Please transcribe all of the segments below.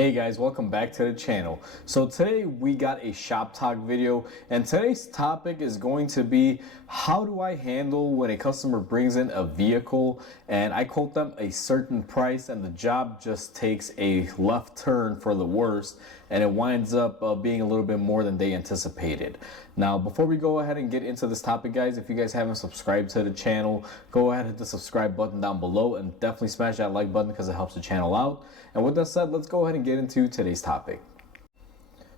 Hey guys, welcome back to the channel. So today we got a shop talk video, and today's topic is going to be how do I handle when a customer brings in a vehicle and I quote them a certain price and the job just takes a left turn for the worst and it winds up being a little bit more than they anticipated. Now, before we go ahead and get into this topic, guys, if you guys haven't subscribed to the channel, go ahead and hit the subscribe button down below and definitely smash that like button because it helps the channel out. And with that said, let's go ahead and get into today's topic.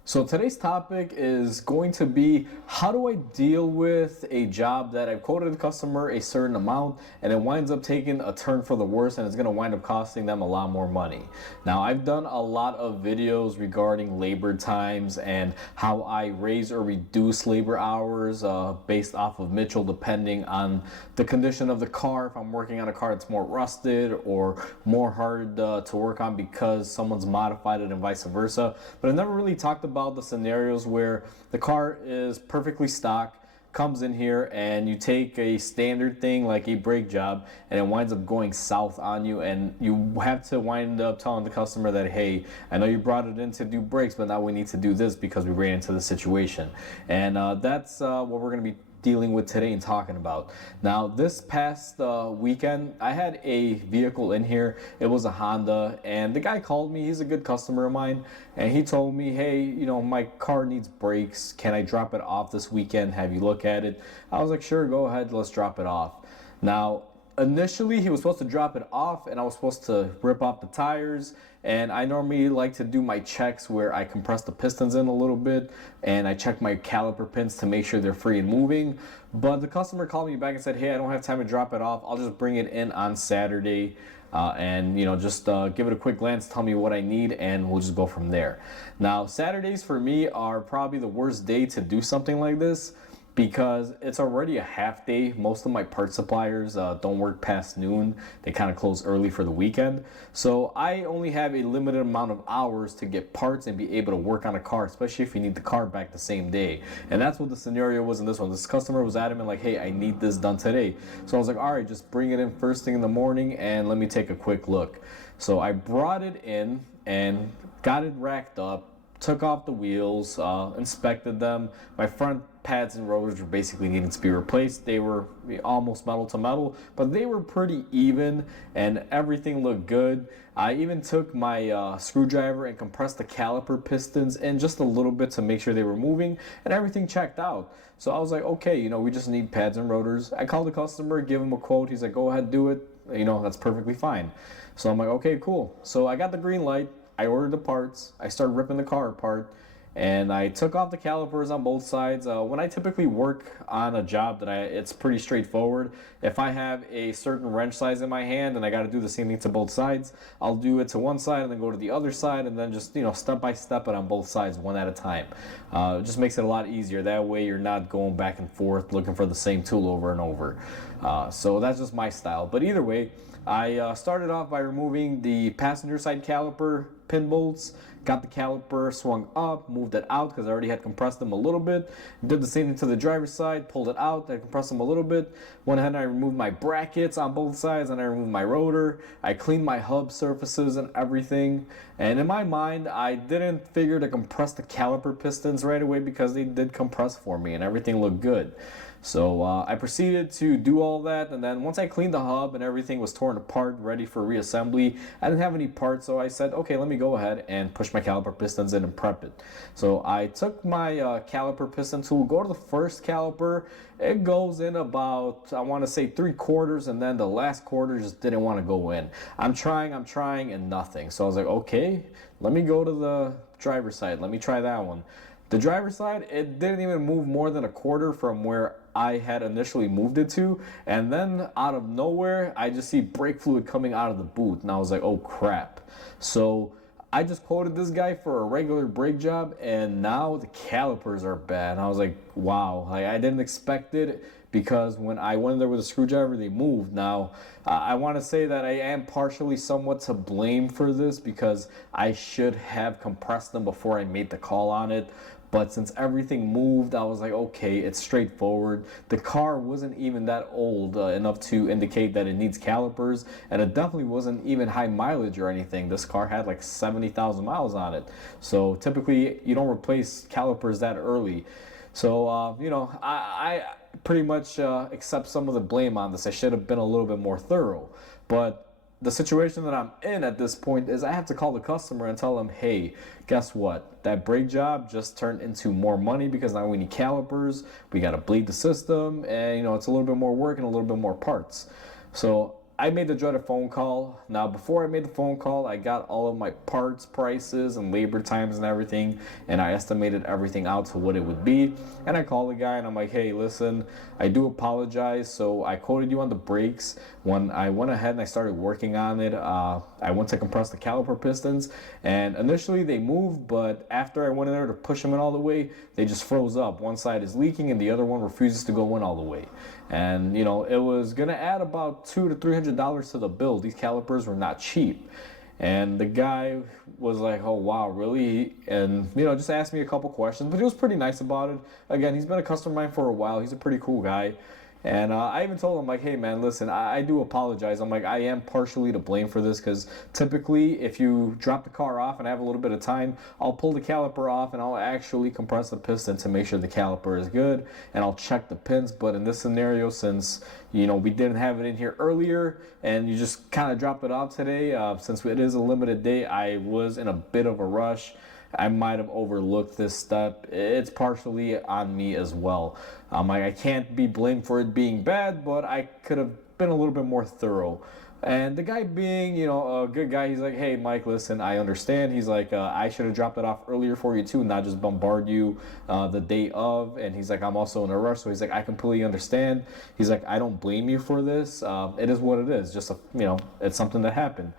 So today's topic is going to be how do I deal with a job that I've quoted the customer a certain amount and it winds up taking a turn for the worse and it's going to wind up costing them a lot more money. Now, I've done a lot of videos regarding labor times and how I raise or reduce labor hours based off of Mitchell depending on the condition of the car. If I'm working on a car that's more rusted or more hard to work on because someone's modified it and vice versa. But I never really talked about the scenarios where the car is perfectly stock, comes in here and you take a standard thing like a brake job and it winds up going south on you, and you have to wind up telling the customer that, hey, I know you brought it in to do brakes, but now we need to do this because we ran into the situation. And that's what we're going to be dealing with today and talking about. Now, this past weekend, I had a vehicle in here. It was a Honda, and the guy called me. He's a good customer of mine, and he told me, hey, you know, my car needs brakes. Can I drop it off this weekend? Have you look at it? I was like, sure, go ahead, let's drop it off. Now, initially he was supposed to drop it off and I was supposed to rip off the tires, and I normally like to do my checks where I compress the pistons in a little bit and I check my caliper pins to make sure they're free and moving. But the customer called me back and said, hey, I don't have time to drop it off. I'll just bring it in on Saturday and just give it a quick glance, tell me what I need, and we'll just go from there. Now, Saturdays for me are probably the worst day to do something like this because it's already a half day. Most of my part suppliers don't work past noon. They kind of close early for the weekend. So I only have a limited amount of hours to get parts and be able to work on a car, especially if you need the car back the same day. And that's what the scenario was in this one. This customer was adamant like, hey, I need this done today. So I was like, all right, just bring it in first thing in the morning and let me take a quick look. So I brought it in and got it racked up, took off the wheels, inspected them. My front pads and rotors were basically needing to be replaced. They were almost metal to metal, but they were pretty even and everything looked good. I even took my screwdriver and compressed the caliper pistons in just a little bit to make sure they were moving, and everything checked out. So I was like, okay, we just need pads and rotors. I called the customer, give him a quote. He's like, go ahead, do it. That's perfectly fine. So I'm like, okay, cool. So I got the green light. I ordered the parts. I started ripping the car apart, and I took off the calipers on both sides. When I typically work on a job it's pretty straightforward. If I have a certain wrench size in my hand and I got to do the same thing to both sides, I'll do it to one side and then go to the other side and then just step by step it on both sides one at a time. It just makes it a lot easier. That way you're not going back and forth looking for the same tool over and over. So that's just my style. But either way, I started off by removing the passenger side caliper pin bolts, got the caliper swung up, moved it out because I already had compressed them a little bit, did the same thing to the driver's side, pulled it out, I compressed them a little bit, went ahead and I removed my brackets on both sides and I removed my rotor. I cleaned my hub surfaces and everything, and in my mind I didn't figure to compress the caliper pistons right away because they did compress for me and everything looked good. So I proceeded to do all that, and then once I cleaned the hub and everything was torn apart, ready for reassembly, I didn't have any parts, so I said, okay, let me go ahead and push my caliper pistons in and prep it. So I took my caliper piston tool, go to the first caliper. It goes in about, I want to say 3/4, and then the last quarter just didn't want to go in. I'm trying, and nothing. So I was like, okay, let me go to the driver's side. Let me try that one. The driver's side, it didn't even move more than 1/4 from where I had initially moved it to, and then out of nowhere I just see brake fluid coming out of the boot, and I was like, oh crap. So I just quoted this guy for a regular brake job, and now the calipers are bad. And I was like, wow, I didn't expect it, because when I went in there with a screwdriver, they moved. Now, I want to say that I am partially somewhat to blame for this because I should have compressed them before I made the call on it. But since everything moved, I was like, okay, it's straightforward. The car wasn't even that old enough to indicate that it needs calipers, and it definitely wasn't even high mileage or anything. This car had like 70,000 miles on it. So typically you don't replace calipers that early. So, I pretty much accept some of the blame on this. I should have been a little bit more thorough. But the situation that I'm in at this point is I have to call the customer and tell them, hey, guess what? That brake job just turned into more money because now we need calipers. We got to bleed the system, and it's a little bit more work and a little bit more parts. So I made the dreaded phone call. Now, before I made the phone call, I got all of my parts prices and labor times and everything, and I estimated everything out to what it would be. And I called the guy and I'm like, hey, listen, I do apologize. So I quoted you on the brakes. When I went ahead and I started working on it, I went to compress the caliper pistons, and initially they moved, but after I went in there to push them in all the way, they just froze up. One side is leaking and the other one refuses to go in all the way. And it was gonna add about $200 to $300 to the bill. These calipers were not cheap. And the guy was like, oh wow, really? And just asked me a couple questions, but he was pretty nice about it. Again, he's been a customer of mine for a while. He's a pretty cool guy. And I even told him, like, hey man, listen, I do apologize. I'm like, I am partially to blame for this, because typically if you drop the car off and I have a little bit of time, I'll pull the caliper off and I'll actually compress the piston to make sure the caliper is good, and I'll check the pins. But in this scenario, since we didn't have it in here earlier and you just kind of dropped it off today, since it is a limited day, I was in a bit of a rush. I might have overlooked this step. It's partially on me as well. I can't be blamed for it being bad, but I could have been a little bit more thorough. And the guy being, a good guy, he's like, hey, Mike, listen, I understand. He's like, I should have dropped it off earlier for you too, not just bombard you the day of. And he's like, I'm also in a rush. So he's like, I completely understand. He's like, I don't blame you for this. It is what it is. Just, it's something that happened.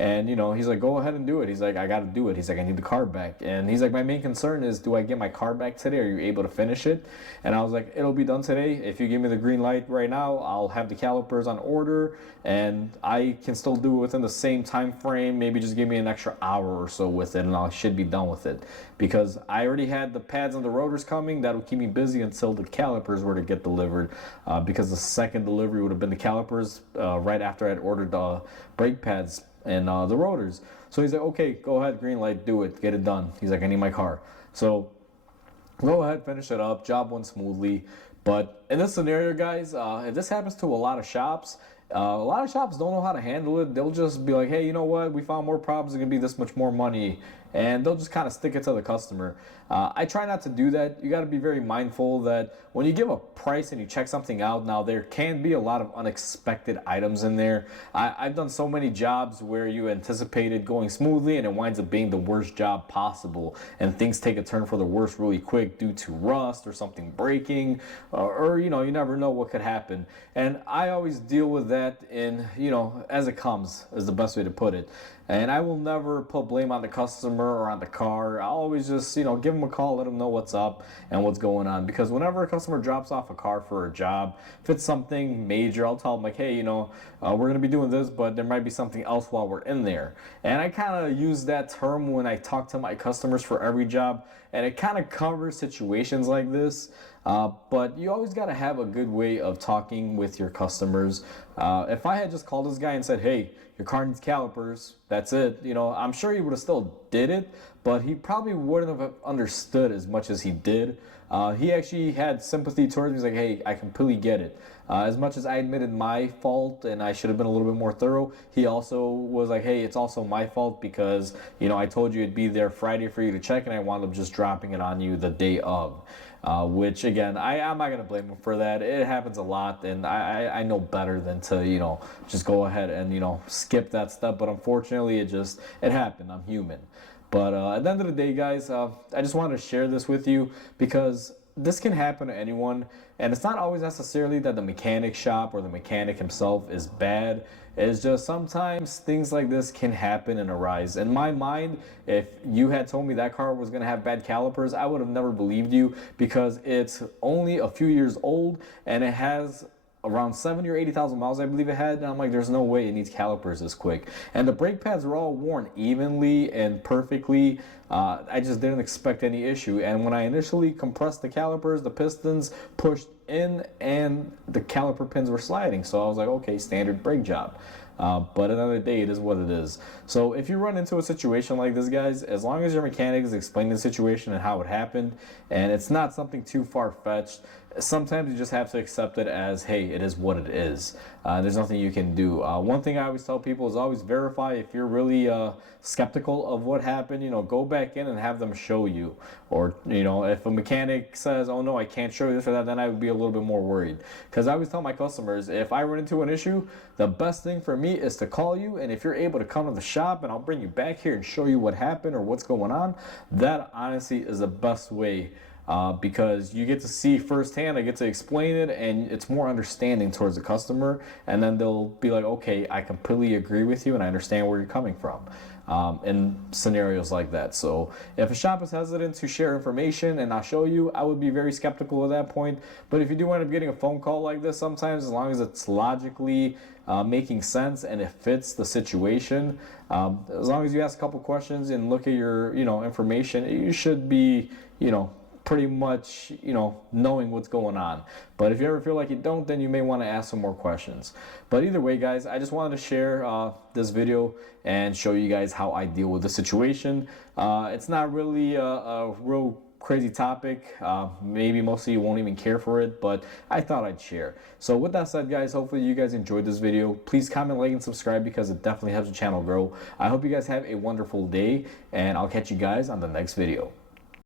And he's like, go ahead and do it. He's like, I got to do it. He's like, I need the car back. And he's like, my main concern is, do I get my car back today? Are you able to finish it? And I was like, it'll be done today. If you give me the green light right now, I'll have the calipers on order, and I can still do it within the same time frame. Maybe just give me an extra hour or so with it, and I should be done with it, because I already had the pads and the rotors coming. That'll keep me busy until the calipers were to get delivered, because the second delivery would have been the calipers right after I had ordered the brake pads and the rotors. So he's like, okay, go ahead, green light, do it, get it done. He's like, I need my car. So go ahead, finish it up. Job went smoothly. But in this scenario, guys, if this happens to a lot of shops don't know how to handle it. They'll just be like, hey, you know what? We found more problems. It's going to be this much more money. And they'll just kind of stick it to the customer. I try not to do that. You got to be very mindful that when you give a price and you check something out, now there can be a lot of unexpected items in there. I've done so many jobs where you anticipated going smoothly and it winds up being the worst job possible. And things take a turn for the worse really quick due to rust or something breaking, or you never know what could happen. And I always deal with that in, as it comes, is the best way to put it. And I will never put blame on the customer or on the car. I'll always just, give them a call, let them know what's up and what's going on. Because whenever a customer drops off a car for a job, if it's something major, I'll tell them like, hey, we're going to be doing this, but there might be something else while we're in there. And I kind of use that term when I talk to my customers for every job. And it kind of covers situations like this. But you always got to have a good way of talking with your customers. If I had just called this guy and said, hey, your car needs calipers, that's it, I'm sure he would have still did it, but he probably wouldn't have understood as much as he did. He actually had sympathy towards me. He's like, hey, I completely get it. As much as I admitted my fault and I should have been a little bit more thorough, he also was like, hey, it's also my fault because, I told you it'd be there Friday for you to check, and I wound up just dropping it on you the day of. Which again, I'm not gonna blame him for that. It happens a lot, and I know better than to just go ahead and skip that step. But unfortunately, it happened. I'm human. But at the end of the day, guys, I just wanted to share this with you because this can happen to anyone, and it's not always necessarily that the mechanic shop or the mechanic himself is bad. It's just sometimes things like this can happen and arise. In my mind, if you had told me that car was going to have bad calipers, I would have never believed you, because it's only a few years old and it has around 70 or 80,000 miles, I believe it had. And I'm like, there's no way it needs calipers this quick. And the brake pads were all worn evenly and perfectly. I just didn't expect any issue. And when I initially compressed the calipers, the pistons pushed in and the caliper pins were sliding. So I was like, okay, standard brake job. But another day, it is what it is. So if you run into a situation like this, guys, as long as your mechanic is explaining the situation and how it happened, and it's not something too far-fetched, sometimes you just have to accept it as, hey, it is what it is. There's nothing you can do. One thing I always tell people is always verify. If you're really skeptical of what happened, go back in and have them show you. Or, if a mechanic says, oh no, I can't show you this or that, then I would be a little bit more worried. Because I always tell my customers, if I run into an issue, the best thing for me is to call you, and if you're able to come to the shop and I'll bring you back here and show you what happened or what's going on, that honestly is the best way. Because you get to see firsthand, I get to explain it, and it's more understanding towards the customer, and then they'll be like, okay, I completely agree with you and I understand where you're coming from in scenarios like that. So if a shop is hesitant to share information and not show you, I would be very skeptical at that point. But if you do wind up getting a phone call like this, sometimes as long as it's logically making sense and it fits the situation, as long as you ask a couple questions and look at your information, you should be pretty much, knowing what's going on. But if you ever feel like you don't, then you may want to ask some more questions. But either way, guys, I just wanted to share this video and show you guys how I deal with the situation. It's not really a real crazy topic. Maybe most of you won't even care for it, but I thought I'd share. So with that said, guys, hopefully you guys enjoyed this video. Please comment, like, and subscribe because it definitely helps the channel grow. I hope you guys have a wonderful day, and I'll catch you guys on the next video.